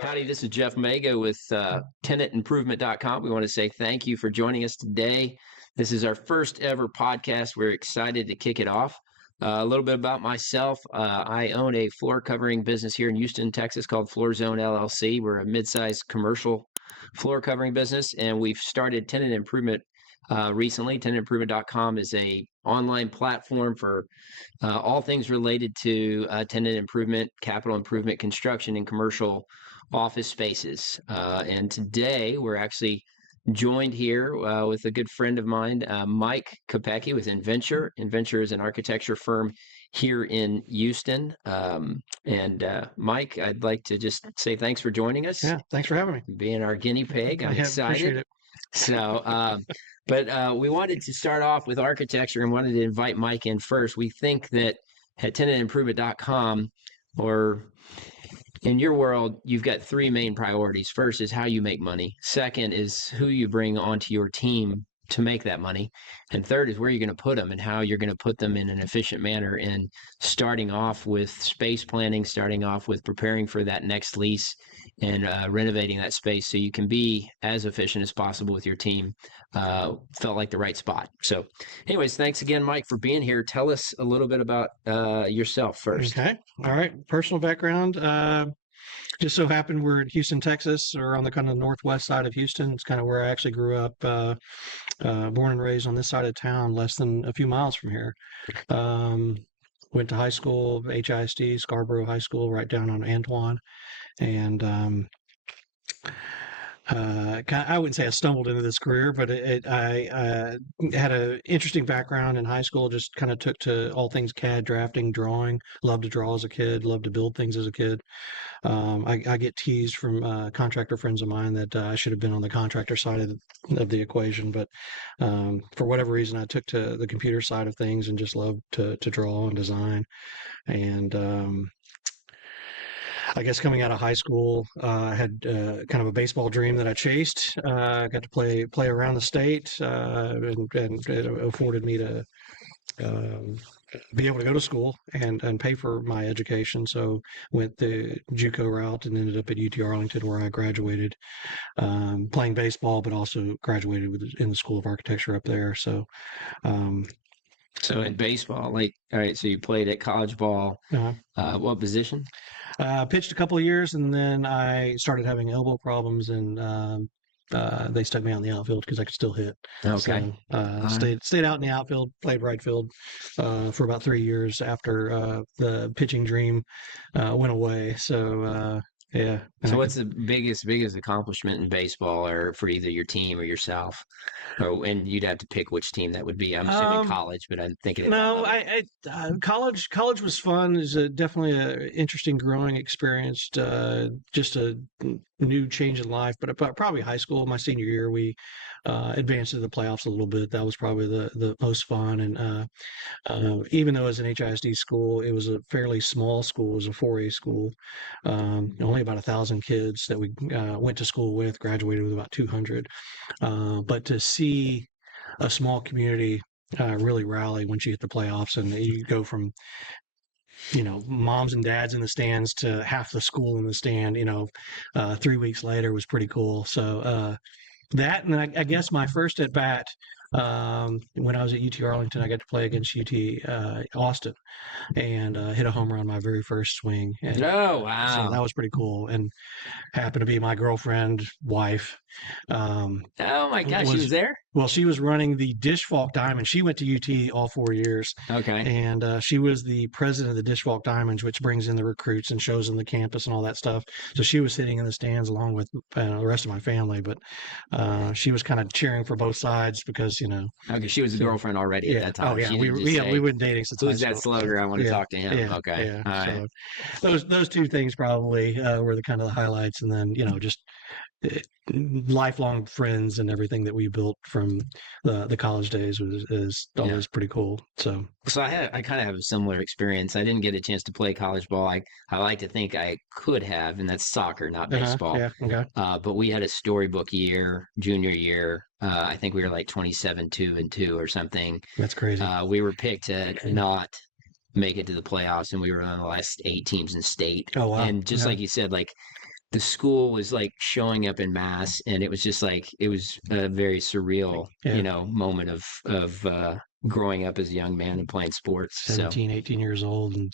Howdy, this is Jeff Megow with tenantimprovement.com. We want to say thank you for joining us today. This is our first ever podcast. We're excited to kick it off. A little bit about myself. I own a floor covering business here in Houston, Texas called Floor Zone LLC. We're a mid-sized commercial floor covering business, and we've started Tenant Improvement recently. Tenantimprovement.com is a online platform for all things related to tenant improvement, capital improvement, construction, and commercial office spaces. And today we're actually joined here with a good friend of mine, Mike Kopecky with Inventure. Inventure is an architecture firm here in Houston. Mike, I'd like to just say thanks for joining us. Yeah, thanks for having me. Being our guinea pig. I'm excited. Appreciate it. So, but we wanted to start off with architecture and wanted to invite Mike in first. We think that at tenantimprovement.com, or in your world, you've got three main priorities. First is how you make money. Second is who you bring onto your team to make that money. And third is where you're going to put them and how you're going to put them in an efficient manner. And starting off with space planning, starting off with preparing for that next lease and renovating that space so you can be as efficient as possible with your team, felt like the right spot. So anyways, thanks again, Mike, for being here. Tell us a little bit about yourself first. Okay. All right. Personal background. Just so happened we're in Houston, Texas, or on the kind of northwest side of Houston. It's kind of where I actually grew up, born and raised on this side of town, less than a few miles from here. Went to high school, HISD, Scarborough High School, right down on Antoine. And I wouldn't say I stumbled into this career, but I had an interesting background in high school. Just kind of took to all things CAD, drafting, drawing. Loved to draw as a kid. Loved to build things as a kid. I get teased from contractor friends of mine that I should have been on the contractor side of the equation, but for whatever reason, I took to the computer side of things and just loved to draw and design. And I guess coming out of high school, I had kind of a baseball dream that I chased. I got to play around the state, and it afforded me to be able to go to school and pay for my education. So went the JUCO route and ended up at UT Arlington, where I graduated playing baseball, but also graduated in the School of Architecture up there. So. So in baseball, all right, so you played at college ball. What position? Pitched a couple of years, and then I started having elbow problems, and they stuck me out in the outfield because I could still hit. Okay. So stayed out in the outfield, played right field for about 3 years after the pitching dream went away. So yeah. So what's the biggest accomplishment in baseball, or for either your team or yourself? And you'd have to pick which team that would be. I'm assuming college, but I'm thinking. No, college was fun. It was definitely an interesting growing experience. Just a new change in life. But probably high school, my senior year, we advanced to the playoffs a little bit. That was probably the most fun. And even though it was an HISD school, it was a fairly small school. It was a 4A school. Only about 1,000 kids that we went to school with, graduated with about 200. But to see a small community really rally once you hit the playoffs, and you go from moms and dads in the stands to half the school in the stand, 3 weeks later was pretty cool. So that, and I guess my first at bat, when I was at UT Arlington, I got to play against UT Austin and hit a home run my very first swing. And, oh, wow. So that was pretty cool, and happened to be my girlfriend, wife. Oh my gosh, she was there? Well, she was running the Dish Falk Diamond. She went to UT all 4 years. Okay. And she was the president of the Dish Falk Diamonds, which brings in the recruits and shows them the campus and all that stuff. So she was sitting in the stands along with the rest of my family, but she was kind of cheering for both sides because, Okay, she was a girlfriend already at that time. Oh, yeah. We've been dating since who's that slugger? I want to talk to him. Yeah, okay. Yeah. All right. So those two things probably were the kind of the highlights. And then, just lifelong friends and everything that we built from the college days is always pretty cool. So I kind of have a similar experience. I didn't get a chance to play college ball. I like to think I could have, and that's soccer, not baseball. Yeah, okay. But we had a storybook year, junior year. I think we were like 27-2-2 or something. That's crazy. We were picked to not make it to the playoffs, and we were one of the last 8 teams in state. Oh, wow. And just like you said, like the school was like showing up in mass, and it was just like it was a very surreal, moment of growing up as a young man and playing sports. 17, 18 years old, and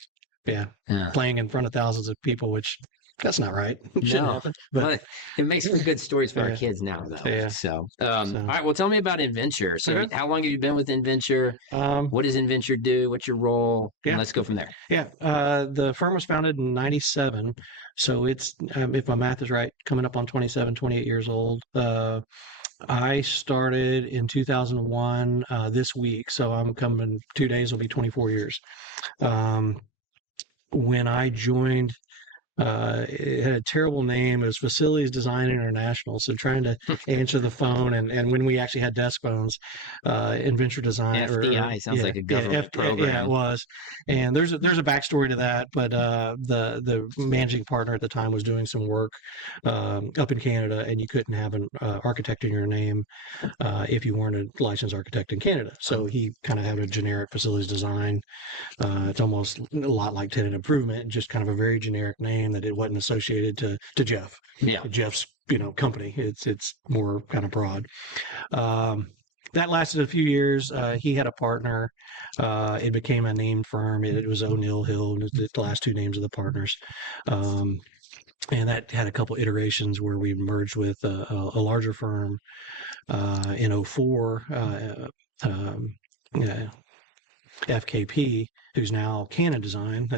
playing in front of thousands of people, which that's not right. It shouldn't happen. But it makes for good stories for our kids now, though. Yeah. So, all right. Well, tell me about Inventure. So, how long have you been with Inventure? What does Inventure do? What's your role? And let's go from there. Yeah. The firm was founded in 97. So it's, if my math is right, coming up on 27, 28 years old. I started in 2001 this week. So I'm coming 2 days will be 24 years. When I joined, it had a terrible name. It was Facilities Design International. So trying to answer the phone, and when we actually had desk phones, Inventure Design FDI sounds like a government program. Yeah, it was. And there's a backstory to that, but the managing partner at the time was doing some work up in Canada, and you couldn't have an architect in your name if you weren't a licensed architect in Canada. So he kind of had a generic facilities design. It's almost a lot like tenant improvement, just kind of a very generic name that it wasn't associated to Jeff. Yeah. Jeff's company. It's more kind of broad. That lasted a few years. He had a partner. It became a named firm. It was O'Neill Hill, the last two names of the partners. And that had a couple iterations where we merged with a larger firm in 2004. FKP, who's now Canon Design.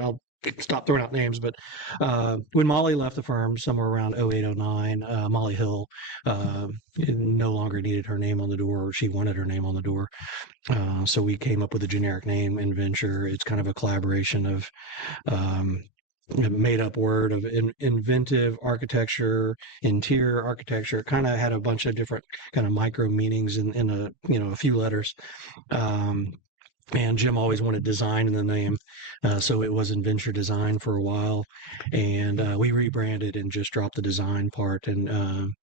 I'll stop throwing out names, but when Molly left the firm somewhere around 08, 09, Molly Hill no longer needed her name on the door, or she wanted her name on the door. So we came up with a generic name, Inventure. It's kind of a collaboration of a made-up word of inventive architecture, interior architecture. It kind of had a bunch of different kind of micro meanings in a few letters. And Jim always wanted design in the name, so it was Inventure Design for a while, and we rebranded and just dropped the design part, and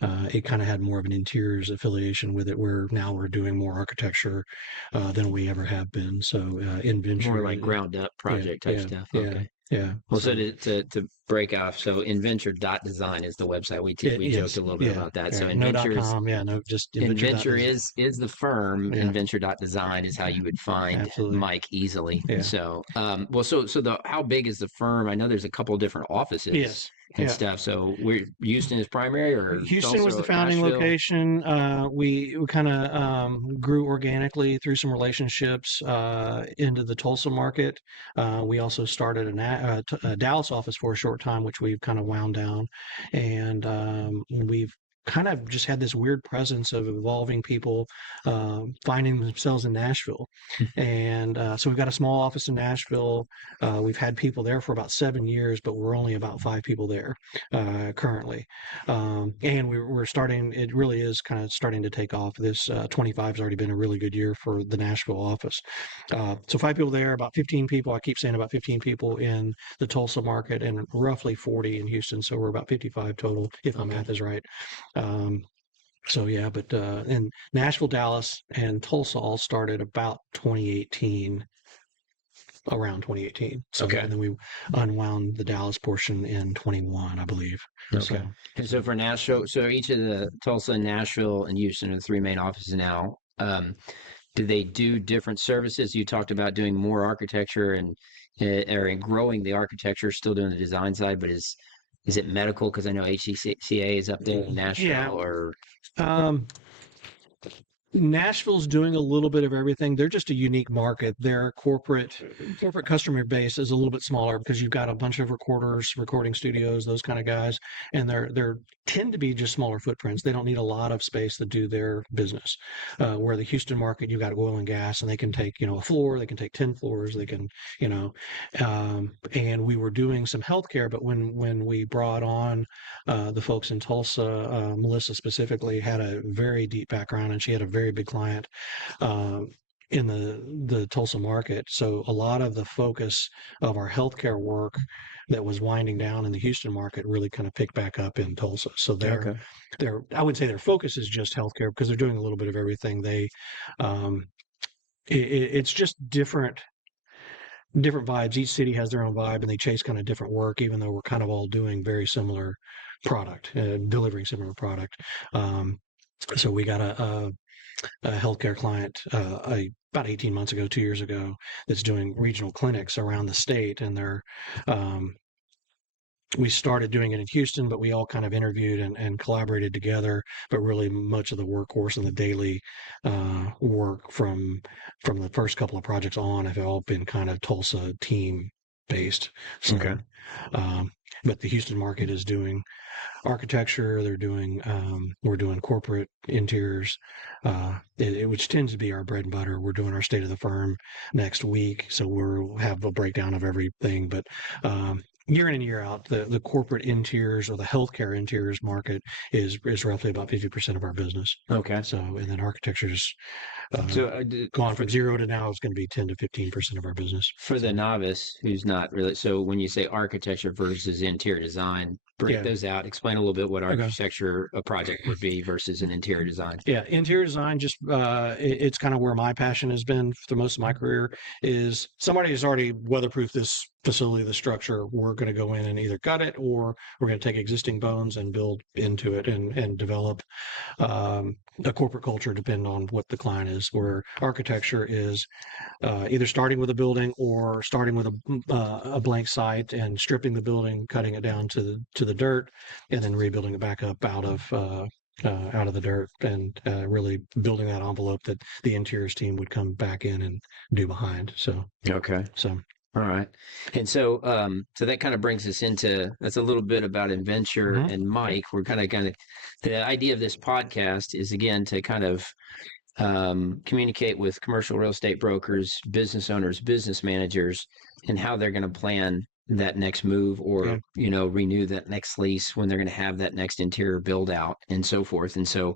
it kind of had more of an interiors affiliation with it, where now we're doing more architecture than we ever have been. So Inventure, more like ground up project type stuff. Okay. Yeah. Well, so to break off, so inventure.design is the website. We joked a little bit about that. So Inventure just Inventure is the firm. Yeah. Inventure.design is how you would find Mike easily. Yeah. So how big is the firm? I know there's a couple of different offices. Yes. And stuff. So Houston is primary, or Houston was the founding location. We kind of grew organically through some relationships into the Tulsa market. We also started a Dallas office for a short time, which we've kind of wound down, and we've kind of just had this weird presence of evolving people finding themselves in Nashville. And so we've got a small office in Nashville. We've had people there for about 7 years, but we're only about 5 people there currently. And we're starting, it really is kind of starting to take off. This 25 has already been a really good year for the Nashville office. So 5 people there, about 15 people. I keep saying about 15 people in the Tulsa market, and roughly 40 in Houston. So we're about 55 total, if my math is right. And Nashville, Dallas, and Tulsa all started about 2018, around 2018. And then we unwound the Dallas portion in 21, I believe. Okay. And so for Nashville, so each of the Tulsa, Nashville, and Houston are the 3 main offices now. Do they do different services? You talked about doing more architecture and growing the architecture, still doing the design side, but is it medical? Because I know HCCA is up there in Nashville, or Nashville's doing a little bit of everything. They're just a unique market. Their corporate customer base is a little bit smaller because you've got a bunch of recording studios, those kind of guys, and they're tend to be just smaller footprints. They don't need a lot of space to do their business. Where the Houston market, you got oil and gas, and they can take a floor, they can take 10 floors, they can and we were doing some healthcare, but when we brought on the folks in Tulsa, Melissa specifically had a very deep background, and she had a very big client in the Tulsa market. So a lot of the focus of our healthcare work that was winding down in the Houston market really kind of picked back up in Tulsa. So I would say their focus is just healthcare, because they're doing a little bit of everything. It's just different. different vibes. Each city has their own vibe, and they chase kind of different work, even though we're kind of all doing very similar product, delivering similar product. So we got a healthcare client about 18 months ago, 2 years ago, that's doing regional clinics around the state, and um, we started doing it in Houston, but we all kind of interviewed and collaborated together. But really, much of the workhorse and the daily work from the first couple of projects on have all been kind of Tulsa team based. So, Okay. But the Houston market is doing architecture. They're doing we're doing corporate interiors, which tends to be our bread and butter. We're doing our state of the firm next week, so we'll have a breakdown of everything. But year in and year out, the corporate interiors or the healthcare interiors market is roughly about 50% of our business. Okay. So, and then architecture's So gone from 0 to now is going to be 10 to 15% of our business. for the novice who's not really, so when you say architecture versus interior design, break those out. Explain a little bit what architecture a project would be versus an interior design. Yeah, interior design, just it's kind of where my passion has been for most of my career. Is somebody has already weatherproofed this facility, the structure. We're going to go in and either gut it, or we're going to take existing bones and build into it and develop a corporate culture, depending on what the client is. Where architecture is either starting with a building or starting with a blank site and stripping the building, cutting it down to the dirt, and then rebuilding it back up out of the dirt, and really building that envelope that the interiors team would come back in and do behind. So Okay. so All right. And so so that kind of brings us into, that's a little bit about Inventure and Mike. We're kind of the idea of this podcast is, again, to kind of communicate with commercial real estate brokers, business owners, business managers, and how they're going to plan that next move, or renew that next lease, when they're going to have that next interior build out, and so forth. And so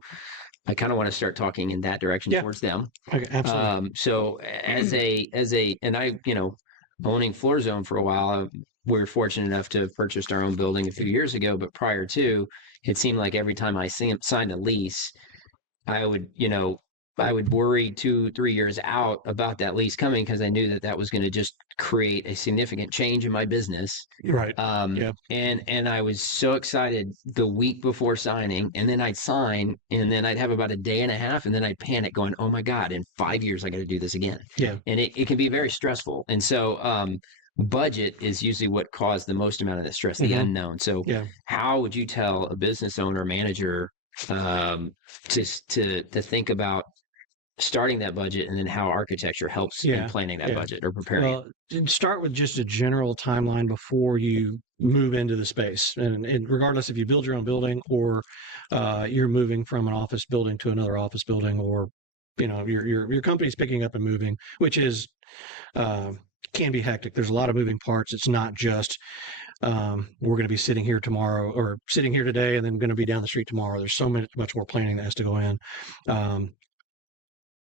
I kind of want to start talking in that direction towards them. Okay, absolutely. So as a and I, owning Floor Zone for a while, we were fortunate enough to have purchased our own building a few years ago. But prior to, it seemed like every time I signed a lease, I would worry 2-3 years out about that lease coming, because I knew that was going to just create a significant change in my business. Right. And I was so excited the week before signing, and then I'd sign, and then I'd have about a day and a half, and then I'd panic going, oh my God, in 5 years, I got to do this again. Yeah. And it can be very stressful. And so, budget is usually what caused the most amount of the stress, the unknown. So how would you tell a business owner, manager, to think about starting that budget, and then how architecture helps in planning that budget or preparing it? Well, start with just a general timeline before you move into the space, and regardless if you build your own building, or you're moving from an office building to another office building, or your company's picking up and moving, which is can be hectic. There's a lot of moving parts. It's not just we're going to be sitting here tomorrow, or sitting here today and then going to be down the street tomorrow. There's so much more planning that has to go in.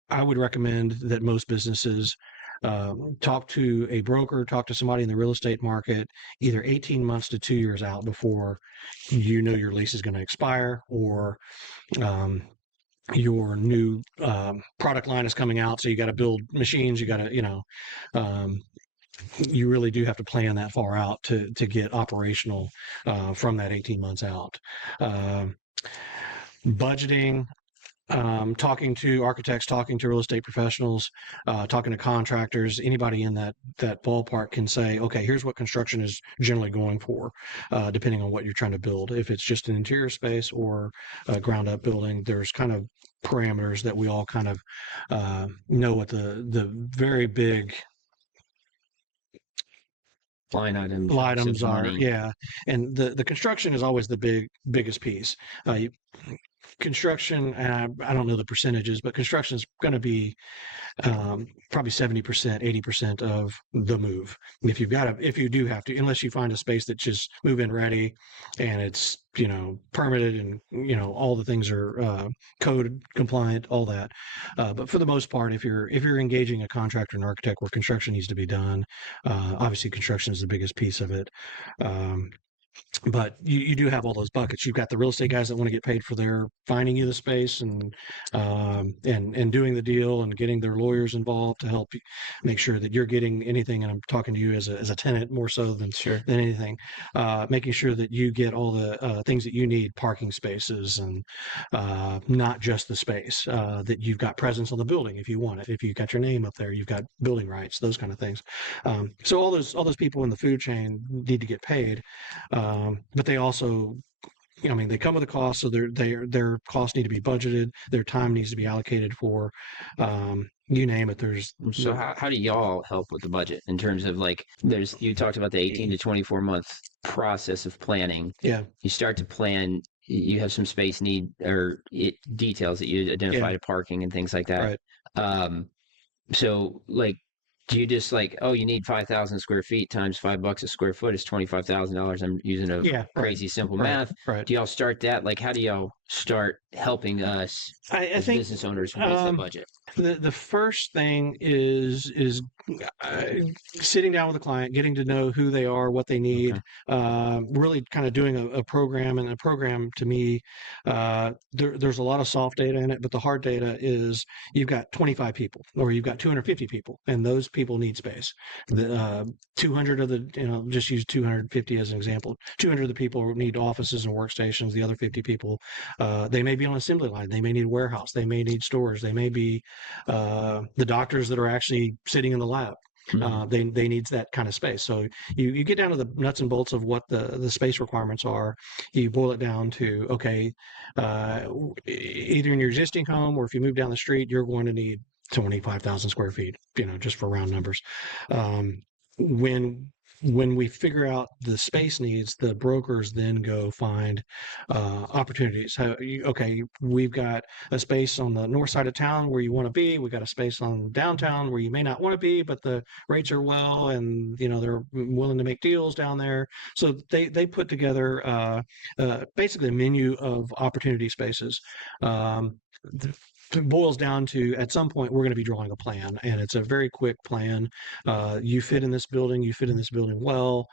I would recommend that most businesses talk to a broker, talk to somebody in the real estate market, either 18 months to 2 years out before your lease is going to expire, or your new product line is coming out. So you got to build machines. You got to, you really do have to plan that far out to get operational from that 18 months out. Budgeting. Talking to architects, talking to real estate professionals, talking to contractors, anybody in that ballpark can say, okay, here's what construction is generally going for, depending on what you're trying to build. If it's just an interior space or a ground up building, there's kind of parameters that we all kind of know what the very big line items are. Yeah. And the construction is always the biggest piece. Construction, I don't know the percentages, but construction is going to be probably 70%, 80% of the move. If you do have to, unless you find a space that's just move-in ready and it's permitted, and all the things are code compliant, all that. But for the most part, if you're engaging a contractor and architect where construction needs to be done, obviously construction is the biggest piece of it. But you do have all those buckets. You've got the real estate guys that want to get paid for their finding you the space and doing the deal and getting their lawyers involved to help you make sure that you're getting anything. And I'm talking to you as a tenant more so than anything. Making sure that you get all the things that you need, parking spaces, and not just the space. That you've got presence on the building if you want it. If you've got your name up there, you've got building rights, those kind of things. So all those people in the food chain need to get paid. But they also, they come with a cost, so their costs need to be budgeted. Their time needs to be allocated for, you name it. So how do y'all help with the budget in terms of you talked about the 18 to 24 month process of planning. Yeah. You start to plan, you have some space need or details that you identify to parking and things like that. Right. So do you just you need 5,000 square feet times $5 a square foot is $25,000. I'm using a crazy simple math. Right. Do y'all start that? How do y'all start helping us as business owners with the budget? The first thing is sitting down with the client, getting to know who they are, what they need, really kind of doing a program. And a program to me, there's a lot of soft data in it, but the hard data is you've got 25 people or you've got 250 people, and those people need space. The 200 of the, just use 250 as an example. 200 of the people need offices and workstations. The other 50 people, they may be on an assembly line. They may need a warehouse. They may need stores. They may be the doctors that are actually sitting in the lab. They need that kind of space. So you get down to the nuts and bolts of what the space requirements are. You boil it down to, okay, either in your existing home or if you move down the street, you're going to need 25,000 square feet, just for round numbers. When we figure out the space needs, the brokers then go find opportunities. Okay, we've got a space on the north side of town where you want to be. We've got a space on downtown where you may not want to be, but the rates are well, and they're willing to make deals down there. So they put together basically a menu of opportunity spaces. It boils down to, at some point, we're going to be drawing a plan, and it's a very quick plan. You fit in this building, well,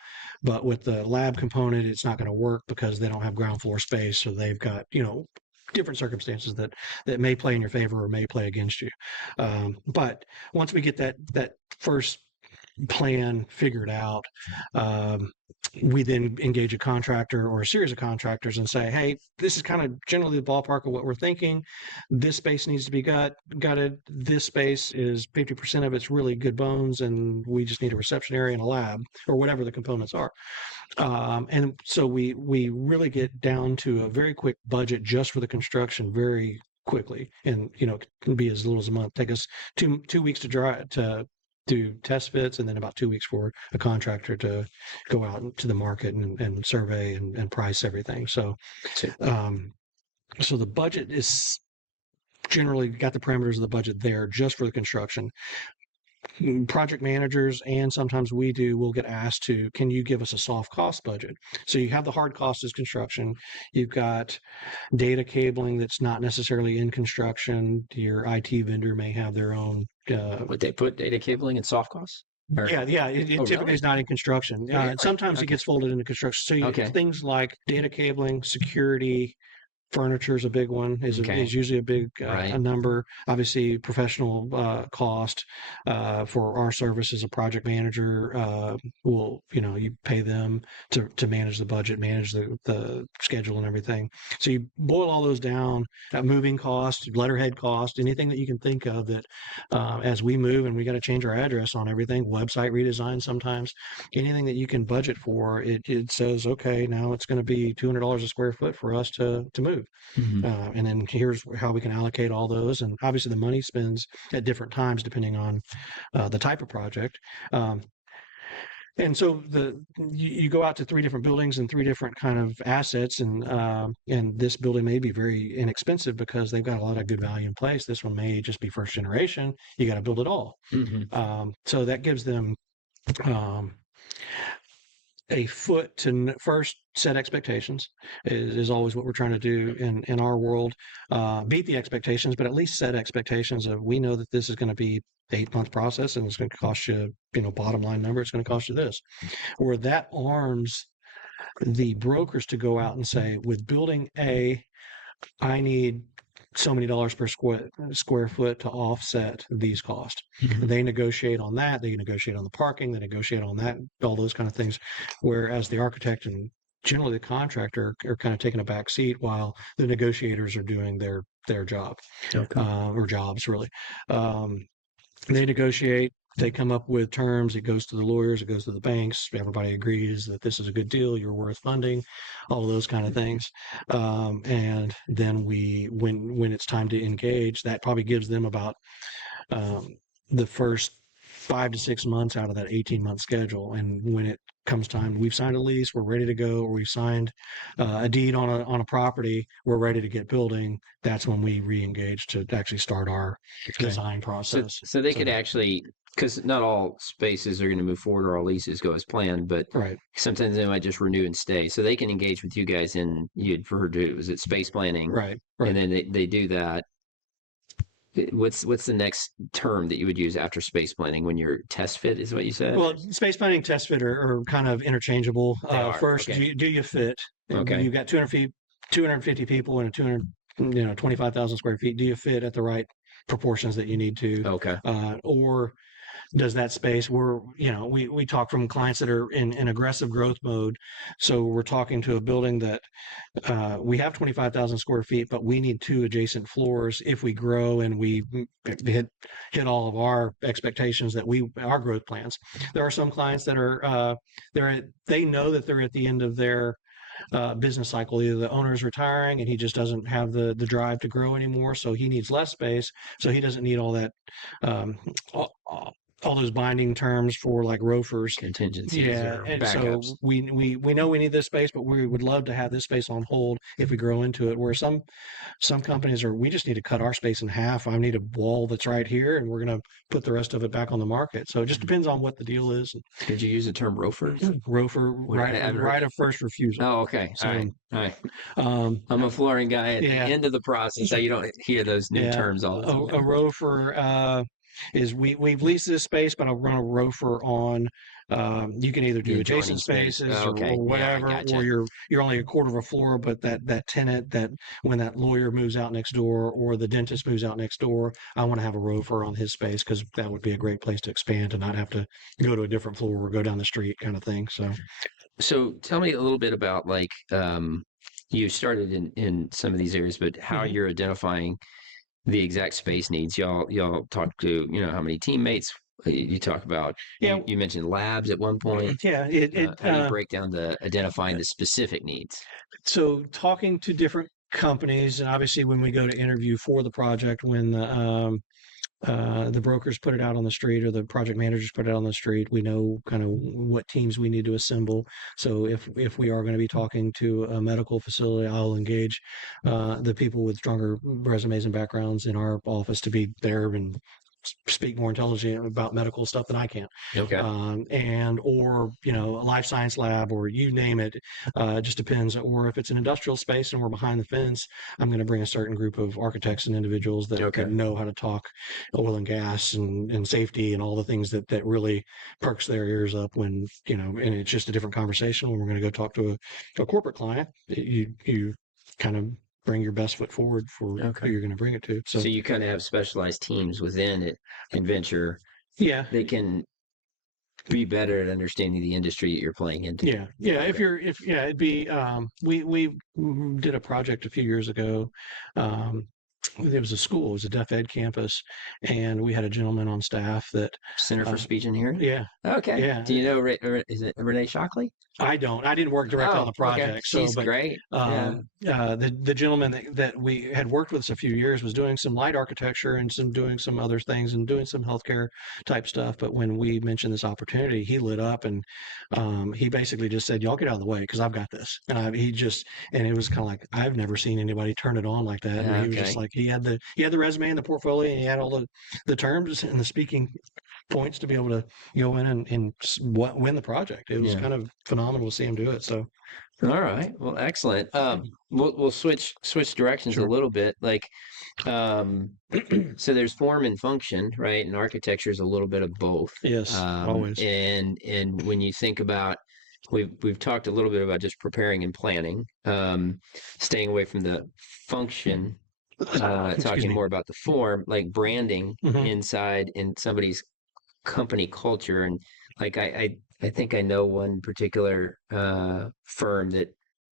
but with the lab component, it's not going to work because they don't have ground floor space, so they've got, different circumstances that may play in your favor or may play against you. But once we get that first plan figured out, we then engage a contractor or a series of contractors and say, hey, this is kind of generally the ballpark of what we're thinking. This space needs to be gutted. This space is 50% of it's really good bones, and we just need a reception area and a lab or whatever the components are. And so we really get down to a very quick budget just for the construction very quickly. And, it can be as little as a month. Take us two weeks to do test fits, and then about 2 weeks for a contractor to go out to the market and survey and price everything. So, so the budget is generally got the parameters of the budget there just for the construction. Project managers, and sometimes we'll get asked to, can you give us a soft cost budget? So you have the hard cost is construction. You've got data cabling that's not necessarily in construction. Your IT vendor may have their own. Would they put data cabling in soft costs? Yeah. It typically is not in construction. Sometimes it gets folded into construction. So you things like data cabling, security, furniture is a big one, is usually a big a number. Obviously, professional cost for our service as a project manager will, you pay them to manage the budget, manage the schedule and everything. So you boil all those down, moving cost, letterhead cost, anything that you can think of that as we move and we got to change our address on everything, website redesign sometimes, anything that you can budget for, it says, okay, now it's going to be $200 a square foot for us to move. Mm-hmm. And then here's how we can allocate all those. And obviously the money spends at different times depending on the type of project. And so you go out to 3 different buildings and 3 different kind of assets, and this building may be very inexpensive because they've got a lot of good value in place. This one may just be first generation. You got to build it all. Mm-hmm. So that gives them a foot to first set expectations is always what we're trying to do in our world. Beat the expectations, but at least set expectations of, we know that this is going to be 8-month process and it's going to cost you, bottom line number, it's going to cost you this. Or that arms the brokers to go out and say, with building A, I need so many dollars per square foot to offset these costs. Mm-hmm. They negotiate on that. They negotiate on the parking. They negotiate on that, all those kind of things. Whereas the architect and generally the contractor are kind of taking a back seat while the negotiators are doing their job, or jobs really. They negotiate. They come up with terms. It goes to the lawyers. It goes to the banks. Everybody agrees that this is a good deal. You're worth funding, all of those kind of things. And then when it's time to engage, that probably gives them about the first 5 to 6 months out of that 18-month schedule. And when it comes time, we've signed a lease, we're ready to go, or we've signed a deed on a property, we're ready to get building. That's when we re-engage to actually start our design process. So they could actually, because not all spaces are going to move forward or all leases go as planned, but right. Sometimes they might just renew and stay. So they can engage with you guys in, you'd refer to it, was it space planning? Right. And then they do that. What's the next term that you would use after space planning when you're test fit is what you said? Well, space planning, test fit are kind of interchangeable. First, okay. do you fit? Okay. You've got 250 people and 25,000 square feet. Do you fit at the right proportions that you need to? Okay. Or does that space we talk from clients that are in aggressive growth mode. So we're talking to a building that we have 25,000 square feet, but we need 2 adjacent floors if we grow and we hit all of our expectations our growth plans. There are some clients that are they know that they're at the end of their business cycle. Either the owner is retiring and he just doesn't have the drive to grow anymore, so he needs less space, so he doesn't need all that all those binding terms for like ROFRs, contingencies, yeah, and backups. So we know we need this space, but we would love to have this space on hold if we grow into it. Where some companies we just need to cut our space in half. I need a wall that's right here, and we're going to put the rest of it back on the market. So it just depends on what the deal is. Did you use the term ROFRs? ROFR, right of first refusal. Oh, okay. So, all right. I'm a flooring guy at the end of the process, so you don't hear those new terms all the time. A ROFR is we've leased this space, but I'll run a ROFR on. You can either do adjacent spaces or whatever, or you're only a quarter of a floor, but that tenant that when that lawyer moves out next door or the dentist moves out next door, I want to have a ROFR on his space because that would be a great place to expand and not have to go to a different floor or go down the street kind of thing. So tell me a little bit about you started in some of these areas, but how you're identifying the exact space needs. Y'all talk to, how many teammates you talk about. Yeah. You mentioned labs at one point. Yeah. How do you break down identifying the specific needs? So talking to different companies, and obviously when we go to interview for the project, when the brokers put it out on the street or the project managers put it on the street, we know kind of what teams we need to assemble. So if we are going to be talking to a medical facility, I'll engage the people with stronger resumes and backgrounds in our office to be there and speak more intelligently about medical stuff than I can. Okay. Or a life science lab, or you name it. It just depends. Or if it's an industrial space and we're behind the fence, I'm going to bring a certain group of architects and individuals that know how to talk oil and gas and safety and all the things that really perks their ears up when, and it's just a different conversation when we're going to go talk to a corporate client. You kind of bring your best foot forward for who you're going to bring it to. So you kind of have specialized teams within it, Inventure. Yeah. They can be better at understanding the industry that you're playing into. Yeah. It'd be, we did a project a few years ago. It was a school, it was a deaf ed campus, and we had a gentleman on staff that Center for Speech and Hearing. Yeah. Okay. Yeah. Do you know? Is it Renee Shockley? I don't. I didn't work directly on the project. Okay. She's great. The gentleman that we had worked with us a few years was doing some light architecture and doing some other things and doing some healthcare type stuff. But when we mentioned this opportunity, he lit up and he basically just said, "Y'all get out of the way because I've got this." And it was kind of like, I've never seen anybody turn it on like that. And he was just like, he had the resume and the portfolio, and he had all the terms and the speaking points to be able to go in and win the project. It was kind of phenomenal to see him do it. So, all right, well, excellent. We'll switch directions a little bit. So there's form and function, right? And architecture is a little bit of both. Yes, always. And when you think about we've talked a little bit about just preparing and planning, staying away from the function, talking more about the form, like branding inside in somebody's company culture. And like I think I know one particular firm that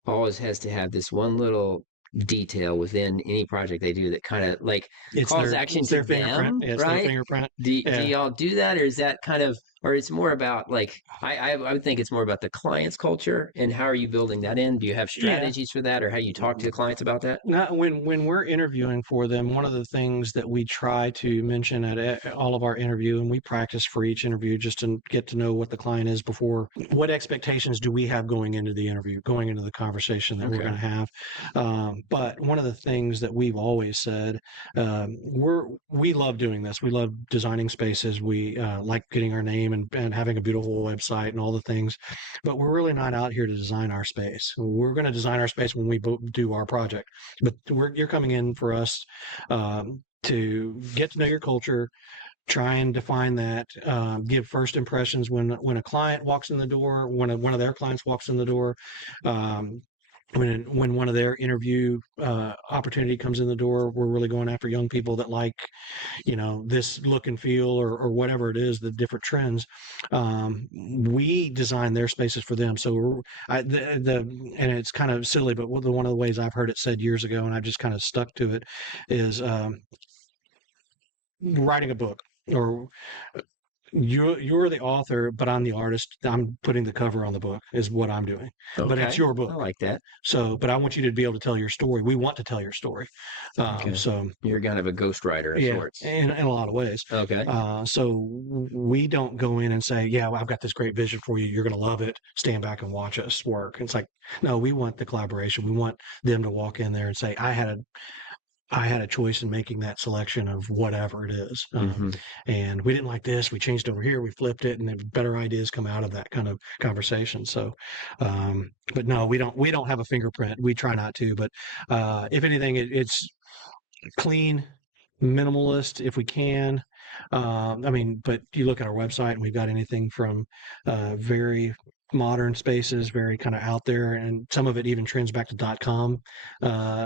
always has to have this one little detail within any project they do that kind of like calls action to them, it's right? their fingerprint. Do y'all do that, or is that kind of, or it's more about like I would think it's more about the client's culture and how are you building that in? Do you have strategies for that, or how you talk to the clients about that? Not when we're interviewing for them, one of the things that we try to mention at all of our interview, and we practice for each interview just to get to know what the client is before, what expectations do we have going into the interview, going into the conversation that we're going to have. But one of the things that we've always said, we love doing this. We love designing spaces. We like getting our name and having a beautiful website and all the things, but we're really not out here to design our space. We're going to design our space when we do our project. But you're coming in for us to get to know your culture, try and define that, give first impressions when a client walks in the door, when one of their clients walks in the door, when one of their interview opportunity comes in the door. We're really going after young people that like, this look and feel or whatever it is, the different trends. We design their spaces for them. So and it's kind of silly, but one of the ways I've heard it said years ago, and I've just kind of stuck to it, is writing a book, or you're the author, but I'm the artist. I'm putting the cover on the book is what I'm doing. Okay. But it's your book. I like that. So, but I want you to be able to tell your story. We want to tell your story. So you're kind of a ghostwriter of sorts. In a lot of ways. Okay. So we don't go in and say, well, I've got this great vision for you. You're going to love it. Stand back and watch us work. It's like, no, we want the collaboration. We want them to walk in there and say, I had a choice in making that selection of whatever it is. And we didn't like this. We changed over here. We flipped it, and then better ideas come out of that kind of conversation. So, but no, we don't have a fingerprint. We try not to, but if anything, it's clean, minimalist if we can. But you look at our website and we've got anything from very modern spaces, very kind of out there, and some of it even trends back to .com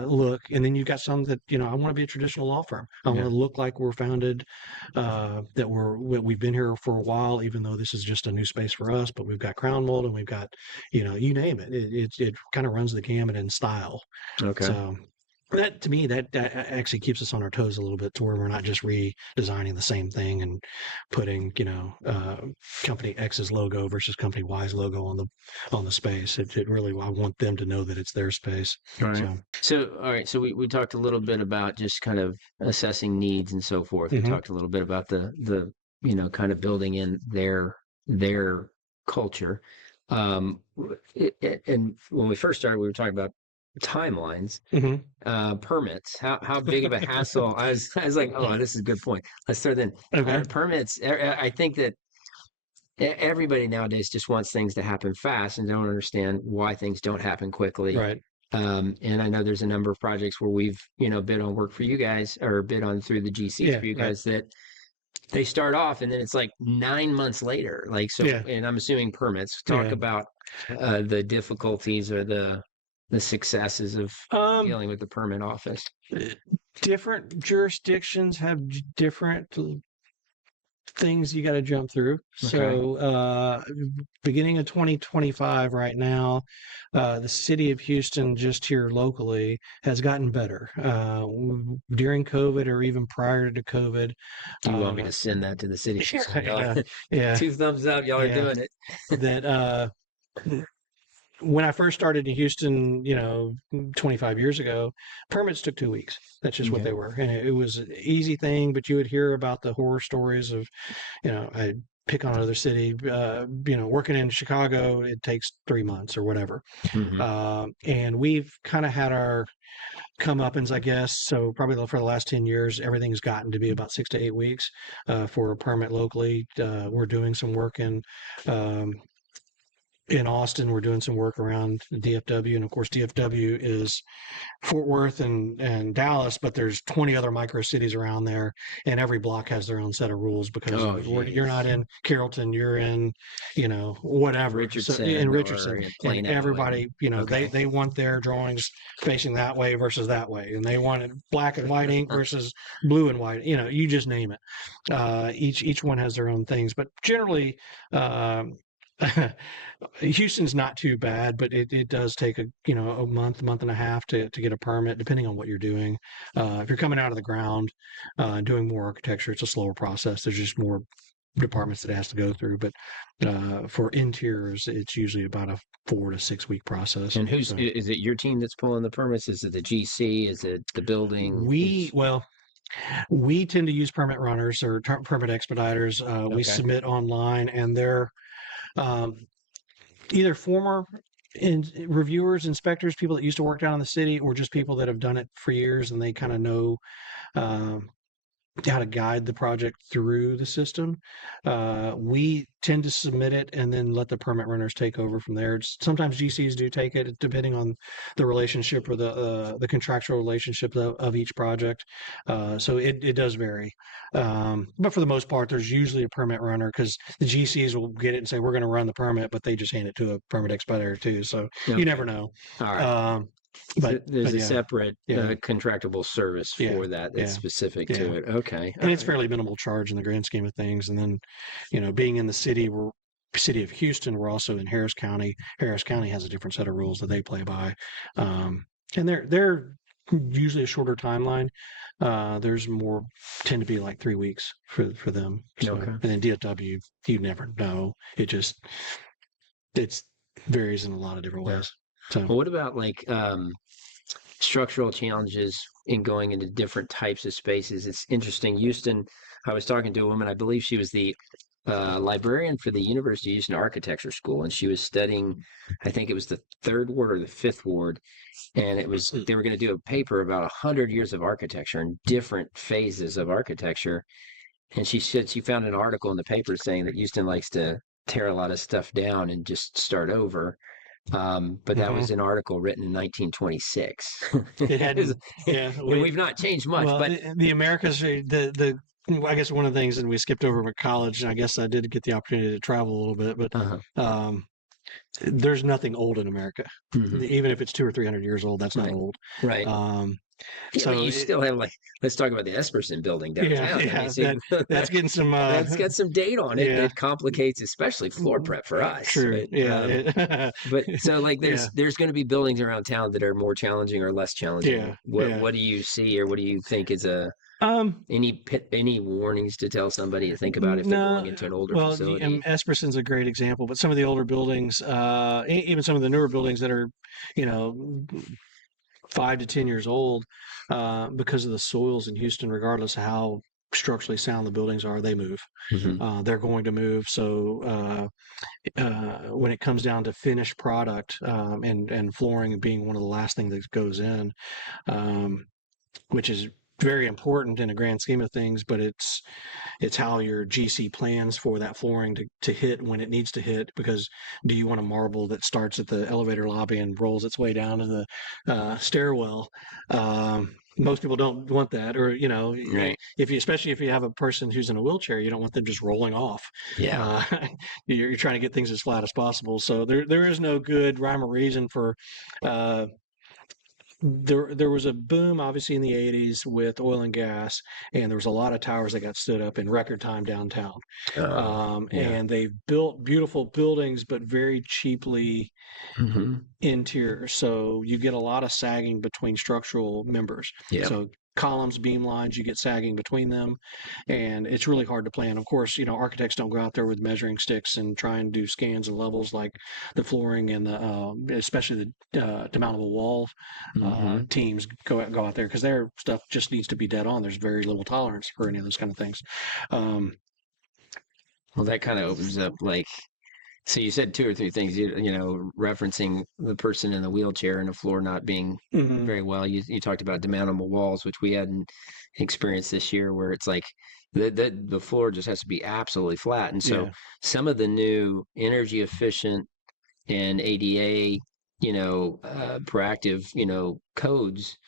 look. And then you've got some that, I want to be a traditional law firm. I want to look like we're founded, that we've been here for a while, even though this is just a new space for us. But we've got crown mold and we've got, you name it. It kind of runs the gamut in style. Okay. So that, to me, that actually keeps us on our toes a little bit, to where we're not just redesigning the same thing and putting, company X's logo versus company Y's logo on the space. It really, I want them to know that it's their space. Right. So all right. So we talked a little bit about just kind of assessing needs and so forth. We talked a little bit about the kind of building in their culture. And when we first started, we were talking about timelines, permits. How big of a hassle? I was like, oh, this is a good point. Let's throw in permits. I think that everybody nowadays just wants things to happen fast and don't understand why things don't happen quickly. Right. And I know there's a number of projects where we've bid on work for you guys, or bid on through the GCs for you guys, that they start off and then it's like 9 months later. Like so, and I'm assuming permits. Talk about the difficulties or the successes of dealing with the permit office. Different jurisdictions have different things you got to jump through. Okay. So beginning of 2025 right now, the city of Houston, just here locally, has gotten better. During COVID, or even prior to COVID. Do you want me to send that to the city? Yeah. 2 thumbs up. Y'all are doing it. That when I first started in Houston, 25 years ago, permits took 2 weeks. That's just what they were. And it was an easy thing, but you would hear about the horror stories of, I pick on another city, working in Chicago, it takes 3 months or whatever. And we've kind of had our comeuppance, I guess. So probably for the last 10 years, everything's gotten to be about 6 to 8 weeks for a permit locally. We're doing some work in in Austin, we're doing some work around DFW, and of course, DFW is Fort Worth and Dallas, but there's 20 other micro cities around there, and every block has their own set of rules because you're not in Carrollton, you're in, whatever. In Richardson, and everybody, they want their drawings facing that way versus that way, and they want it black and white ink versus blue and white. You just name it. Each one has their own things, but generally. Houston's not too bad, but it does take a month and a half to get a permit, depending on what you're doing. If you're coming out of the ground, doing more architecture, it's a slower process. There's just more departments that it has to go through. But for interiors, it's usually about a 4 to 6 week process. And is it your team that's pulling the permits? Is it the GC? Is it the building? We tend to use permit runners or permit expediters. We submit online, and they're either former reviewers, inspectors, people that used to work down in the city, or just people that have done it for years and they kind of know how to guide the project through the system. We tend to submit it and then let the permit runners take over from there. Sometimes GCs do take it, depending on the relationship or the contractual relationship of each project. So it does vary. But for the most part, there's usually a permit runner, because the GCs will get it and say, we're going to run the permit, but they just hand it to a permit expediter too. So you never know. All right. But there's a separate contractable service for that's specific to it. Okay. And it's fairly minimal charge in the grand scheme of things. And then, being in the city of Houston, we're also in Harris County. Harris County has a different set of rules that they play by. And they're usually a shorter timeline. There's tend to be like 3 weeks for them. So, and then DFW, you never know. It varies in a lot of different ways. So, well, what about structural challenges in going into different types of spaces? It's interesting. Houston, I was talking to a woman, I believe she was the librarian for the University of Houston Architecture School, and she was studying, I think it was the 3rd ward or the 5th ward, and they were going to do a paper about 100 years of architecture and different phases of architecture. And she said she found an article in the paper saying that Houston likes to tear a lot of stuff down and just start over. But that was an article written in 1926. It had, we've not changed much. Well, but the Americas, I guess one of the things that we skipped over at college, I guess I did get the opportunity to travel a little bit, but there's nothing old in America. Even if it's 200 or 300 years old, that's not old. Right. So you still have let's talk about the Esperson building downtown. That's getting some. That's got some date on it. It complicates, especially floor prep for us. True. But so there's going to be buildings around town that are more challenging or less challenging. What do you see, or what do you think is any warnings to tell somebody to think about if they're going into an older facility? Well, Esperson's a great example, but some of the older buildings, even some of the newer buildings that are, 5 to 10 years old, because of the soils in Houston, regardless of how structurally sound the buildings are, they move. They're going to move. So when it comes down to finished product, and flooring being one of the last things that goes in, which is very important in a grand scheme of things, but it's how your GC plans for that flooring to hit when it needs to hit. Because do you want a marble that starts at the elevator lobby and rolls its way down to the stairwell? Most people don't want that, or especially if you have a person who's in a wheelchair, you don't want them just rolling off. You're trying to get things as flat as possible. So there is no good rhyme or reason for. There was a boom, obviously, in the 80s with oil and gas, and there was a lot of towers that got stood up in record time downtown. And they built beautiful buildings, but very cheaply interior. So you get a lot of sagging between structural members. So columns, beam lines, you get sagging between them, and it's really hard to plan. Of course, architects don't go out there with measuring sticks and try and do scans and levels like the flooring and especially the demountable wall teams go out there, because their stuff just needs to be dead on. There's very little tolerance for any of those kind of things. Well, that kind of opens up so you said 2 or 3 things, referencing the person in the wheelchair and the floor not being very well. You talked about demountable walls, which we hadn't experienced this year, where it's like the floor just has to be absolutely flat. And so some of the new energy efficient and ADA, proactive, codes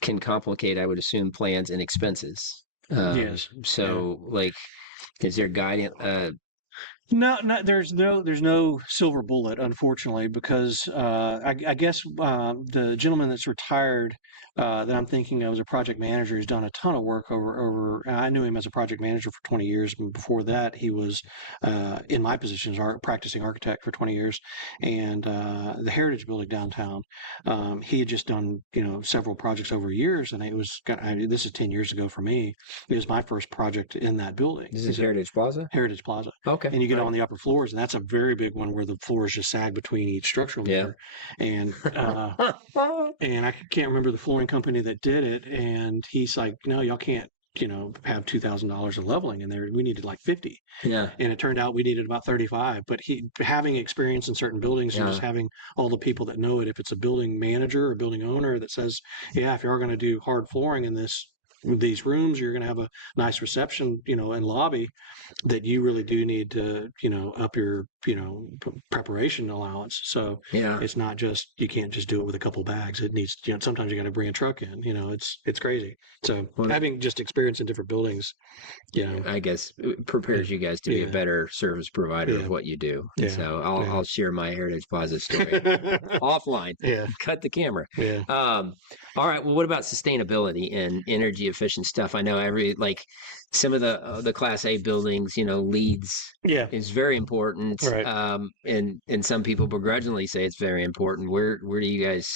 can complicate, I would assume, plans and expenses. Yes. So, like, is there guidance? No, there's no silver bullet, unfortunately, because I guess the gentleman that's retired that I'm thinking of as a project manager has done a ton of work over. I knew him as a project manager for 20 years, and before that, he was in my position as practicing architect for 20 years, and the Heritage Building downtown. He had just done several projects over years, and this is 10 years ago for me. It was my first project in that building. This is Heritage Plaza? Heritage Plaza. Okay. And you get on the upper floors, and that's a very big one where the floors just sag between each structural layer. And and I can't remember the flooring company that did it. And he's like, no, y'all can't, have $2,000 of leveling in there. We needed like 50. Yeah. And it turned out we needed about 35. But having experience in certain buildings and just having all the people that know it, if it's a building manager or building owner that says, yeah, if you're going to do hard flooring in these rooms, you're going to have a nice reception, and lobby, that you really do need to, up your, preparation allowance. So it's not just, you can't just do it with a couple bags. It needs, sometimes you got to bring a truck in, it's crazy. So having just experience in different buildings, I guess it prepares you guys to be a better service provider of what you do. And so I'll share my Heritage Plaza story offline. Cut the camera. All right. Well, what about sustainability and energy efficient stuff? I know some of the Class A buildings, LEEDs is very important. Right. And some people begrudgingly say it's very important. Where do you guys?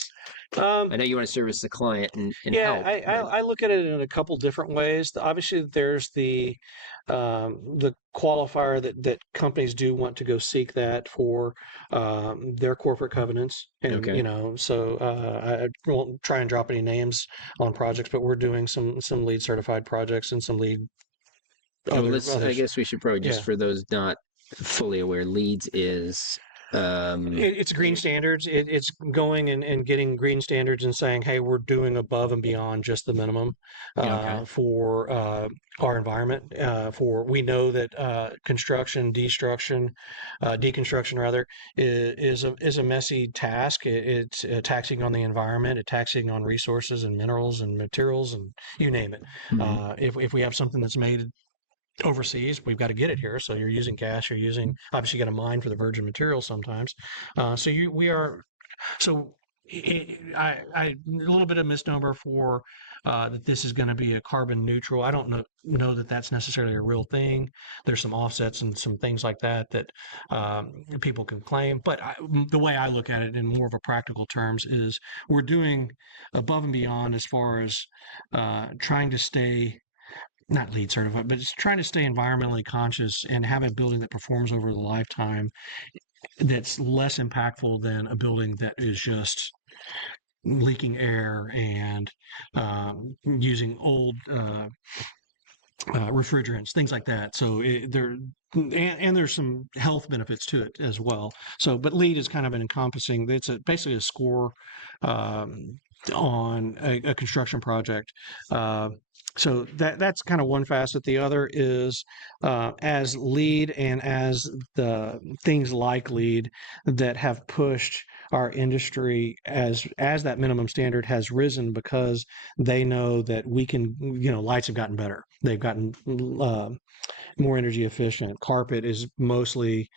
I know you want to service the client and help. I look at it in a couple different ways. Obviously, there's the qualifier that companies do want to go seek that for their corporate covenants, and so I won't try and drop any names on projects, but we're doing some LEED certified projects and some LEED. I guess we should probably just for those not fully aware, LEEDs is. It's green standards. It's going and getting green standards and saying, hey, we're doing above and beyond just the minimum for our environment. We know that construction, deconstruction rather, is a messy task. It's taxing on the environment, it's taxing on resources and minerals and materials and you name it. If we have something that's made overseas, we've got to get it here. So you're using gas, obviously you got to mine for the virgin material sometimes. A little bit of misnomer for that this is going to be a carbon neutral. I don't know that that's necessarily a real thing. There's some offsets and some things like that people can claim. But the way I look at it in more of a practical terms is we're doing above and beyond as far as trying to stay not LEED certified, but it's trying to stay environmentally conscious and have a building that performs over the lifetime that's less impactful than a building that is just leaking air and using old refrigerants, things like that. So there's some health benefits to it as well. So, but LEED is kind of an encompassing. It's basically a score on a construction project. So that's kind of one facet. The other is as LEED and as the things like LEED that have pushed our industry as that minimum standard has risen because they know that we can, lights have gotten better. They've gotten more energy efficient. Carpet is mostly,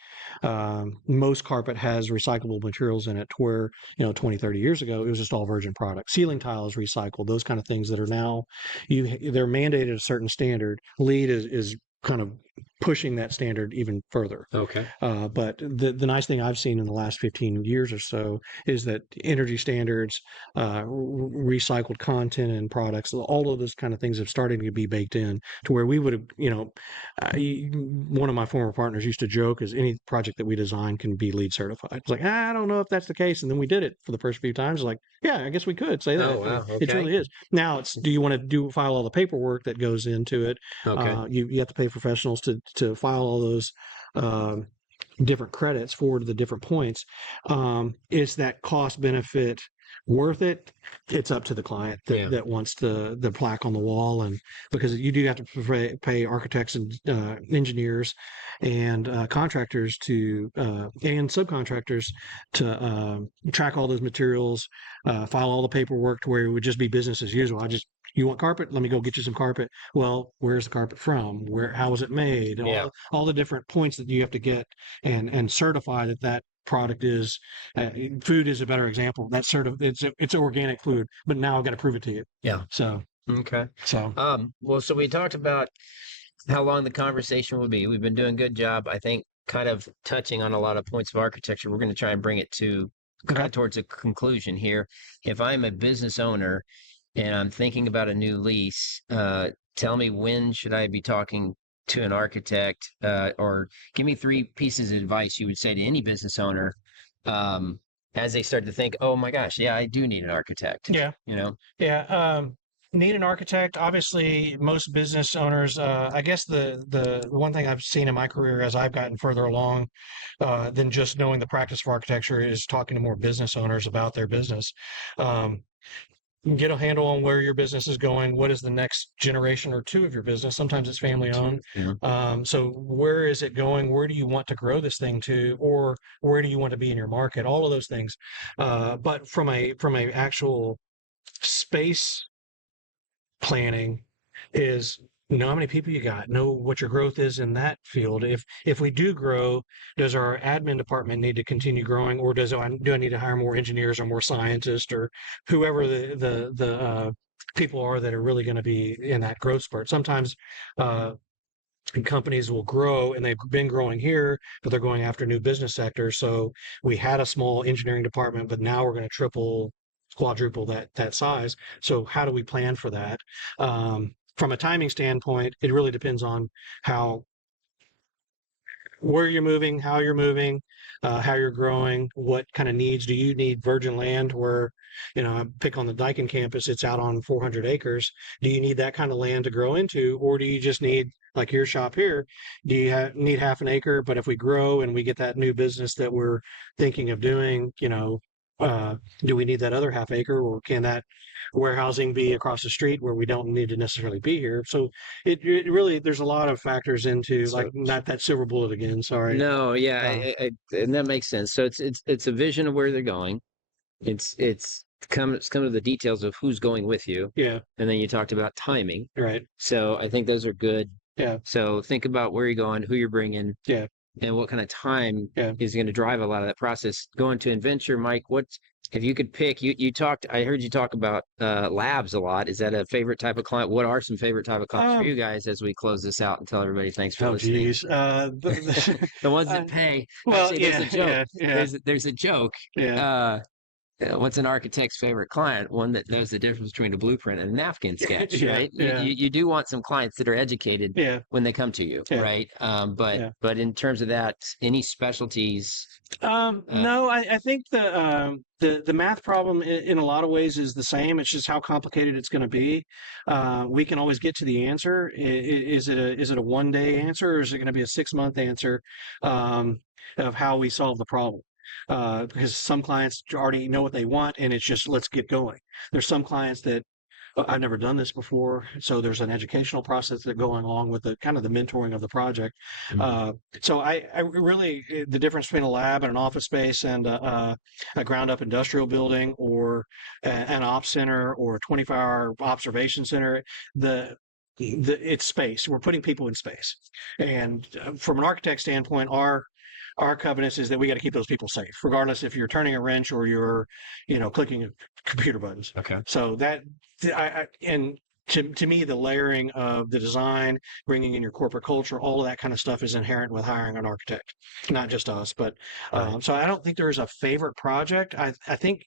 most carpet has recyclable materials in it where, 20, 30 years ago, it was just all virgin product. Ceiling tile is recycled, those kind of things that are now, they're mandated a certain standard. LEED is kind of pushing that standard even further. Okay. But the nice thing I've seen in the last 15 years or so is that energy standards, recycled content and products, all of those kind of things have started to be baked in to where we would have, one of my former partners used to joke is any project that we design can be LEED certified. It's like, I don't know if that's the case. And then we did it for the first few times. Like, yeah, I guess we could say that. Oh, wow. Okay. It really is. Now it's, do you want to file all the paperwork that goes into it? Okay. You have to pay professionals to file all those different credits for the different points. Is that cost benefit worth it? It's up to the client that wants the plaque on the wall, and because you do have to pay architects and engineers and contractors to and subcontractors to track all those materials, file all the paperwork to where it would just be business as usual. You want carpet? Let me go get you some carpet. Well, where's the carpet from? How was it made? All the different points that you have to get and certify that product is. Food is a better example. It's organic food, but now I've got to prove it to you. Yeah. So okay. So so we talked about how long the conversation will be. We've been doing a good job, I think, kind of touching on a lot of points of architecture. We're going to try and bring it to kind of towards a conclusion here. If I'm a business owner and I'm thinking about a new lease, tell me, when should I be talking to an architect, or give me 3 pieces of advice you would say to any business owner as they start to think, oh my gosh, yeah, I do need an architect. Yeah. Yeah. Need an architect. Obviously, most business owners, I guess the one thing I've seen in my career as I've gotten further along than just knowing the practice of architecture is talking to more business owners about their business. Get a handle on where your business is going. What is the next generation or 2 of your business? Sometimes it's family owned. Yeah. So where is it going? Where do you want to grow this thing to, or where do you want to be in your market? All of those things. But from a actual space planning is know how many people you got, know what your growth is in that field. If we do grow, does our admin department need to continue growing, or do I need to hire more engineers or more scientists or whoever the people are that are really going to be in that growth spurt? Sometimes companies will grow, and they've been growing here, but they're going after new business sectors. So we had a small engineering department, but now we're going to quadruple that size. So how do we plan for that? From a timing standpoint, it really depends on where you're moving, how you're moving, how you're growing, what kind of needs. Do you need virgin land where, I pick on the Daikin campus, it's out on 400 acres. Do you need that kind of land to grow into, or do you just need, like your shop here, do you need half an acre? But if we grow and we get that new business that we're thinking of doing, do we need that other half acre, or can that warehousing be across the street where we don't need to necessarily be here? So it really, there's a lot of factors into, like, not that silver bullet again. Sorry. No, yeah, and that makes sense. So it's a vision of where they're going. It's come to the details of who's going with you. Yeah. And then you talked about timing. Right. So I think those are good. Yeah. So think about where you're going, who you're bringing. Yeah. And what kind of time is going to drive a lot of that process. Going to Inventure, Mike, if you could pick, I heard you talk about labs a lot. Is that a favorite type of client? What are some favorite type of clients for you guys as we close this out and tell everybody thanks for listening? The ones that pay. Well, actually, there's a joke. Yeah. There's a joke. Yeah. What's an architect's favorite client? One that knows the difference between a blueprint and a napkin sketch, right? Yeah. You do want some clients that are educated when they come to you, right? But in terms of that, any specialties? No, I think the math problem in a lot of ways is the same. It's just how complicated it's going to be. We can always get to the answer. Is it a 1-day answer, or is it going to be a 6-month answer of how we solve the problem? Because some clients already know what they want, and it's just, let's get going. There's some clients that I've never done this before, so there's an educational process that going along with the kind of the mentoring of the project. So I really, the difference between a lab and an office space and a ground up industrial building, or an ops center, or a 24-hour observation center, it's space. We're putting people in space, and from an architect standpoint, our covenants is that we got to keep those people safe, regardless if you're turning a wrench or you're, clicking computer buttons. Okay. So that, and to me, the layering of the design, bringing in your corporate culture, all of that kind of stuff is inherent with hiring an architect, not just us. But so I don't think there is a favorite project. I think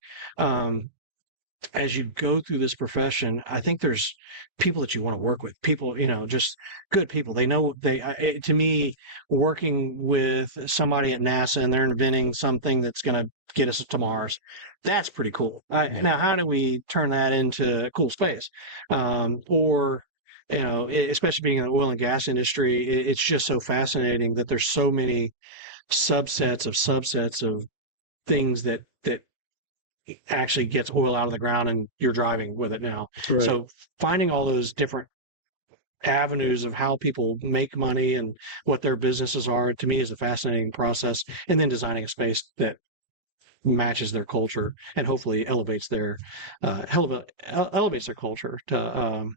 as you go through this profession, I think there's people that you want to work with, people, just good people. They know to me, working with somebody at NASA and they're inventing something that's going to get us to Mars, that's pretty cool. Now, how do we turn that into a cool space? Especially being in the oil and gas industry, it's just so fascinating that there's so many subsets of things that actually gets oil out of the ground and you're driving with it now. Right. So finding all those different avenues of how people make money and what their businesses are, to me, is a fascinating process. And then designing a space that matches their culture and hopefully elevates their elevates their culture to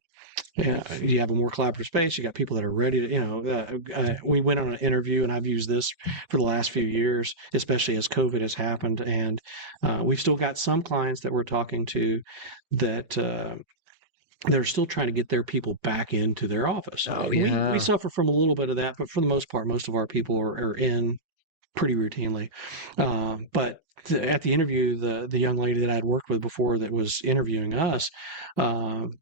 you have a more collaborative space. You got people that are ready to, we went on an interview, and I've used this for the last few years, especially as COVID has happened. And we've still got some clients that we're talking to that they're still trying to get their people back into their office. Oh, yeah. We suffer from a little bit of that, but for the most part, most of our people are in pretty routinely. But at the interview, the young lady that I'd worked with before that was interviewing us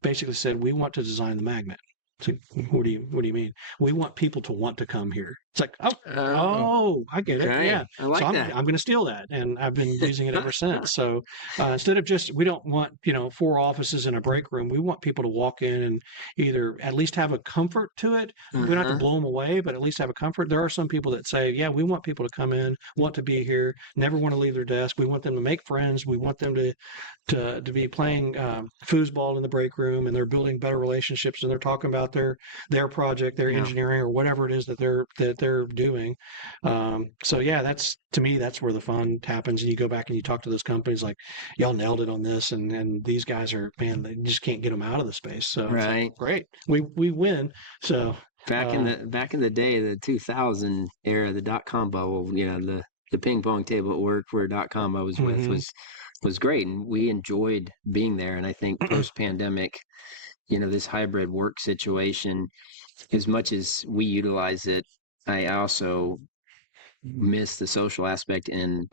basically said, "We want to design the magnet." It's like, what do you mean? We want people to want to come here. It's like, I get it. Okay. Yeah. I like that. I'm going to steal that, and I've been using it ever since. So instead of we don't want 4 offices in a break room. We want people to walk in and either at least have a comfort to it. We don't have to blow them away, but at least have a comfort. There are some people that say, yeah, we want people to come in, want to be here, never want to leave their desk. We want them to make friends. We want them to be playing foosball in the break room, and they're building better relationships, and they're talking about their project, their engineering, or whatever it is that they're doing. So yeah, to me, that's where the fun happens. And you go back and you talk to those companies like, y'all nailed it on this, and these guys are, man, they just can't get them out of the space. So right, like, great, we win. So back in the day, the 2000 era, the .com bubble, the ping pong table at work where .com I was with was great, and we enjoyed being there. And I think post pandemic, this hybrid work situation, as much as we utilize it, I also miss the social aspect in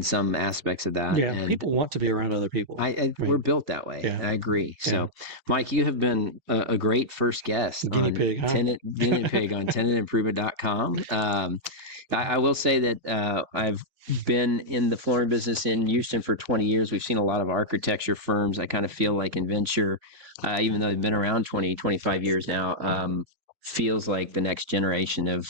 some aspects of that. Yeah, and people want to be around other people. We're built that way. Yeah. I agree. Yeah. So, Mike, you have been a great first guest Guinea pig, huh? Guinea pig on tenantimprovement.com. I will say that I've been in the flooring business in Houston for 20 years. We've seen a lot of architecture firms. I kind of feel like Inventure, even though they've been around 20, 25 years now, feels like the next generation of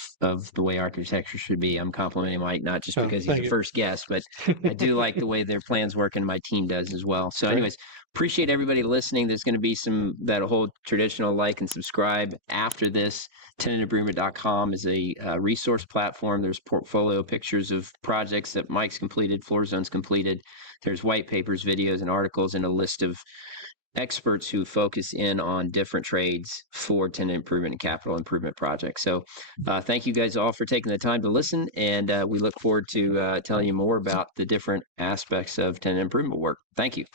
the way architecture should be. I'm complimenting Mike, not just because he's the first guest, but I do like the way their plans work, and my team does as well. So anyways, appreciate everybody listening. There's going to be that whole traditional like and subscribe after this. Tenantimprovement.com is a resource platform. There's portfolio pictures of projects that Mike's completed, Floor Zone's completed. There's white papers, videos, and articles, and a list of experts who focus in on different trades for tenant improvement and capital improvement projects. So thank you guys all for taking the time to listen, and we look forward to telling you more about the different aspects of tenant improvement work. Thank you.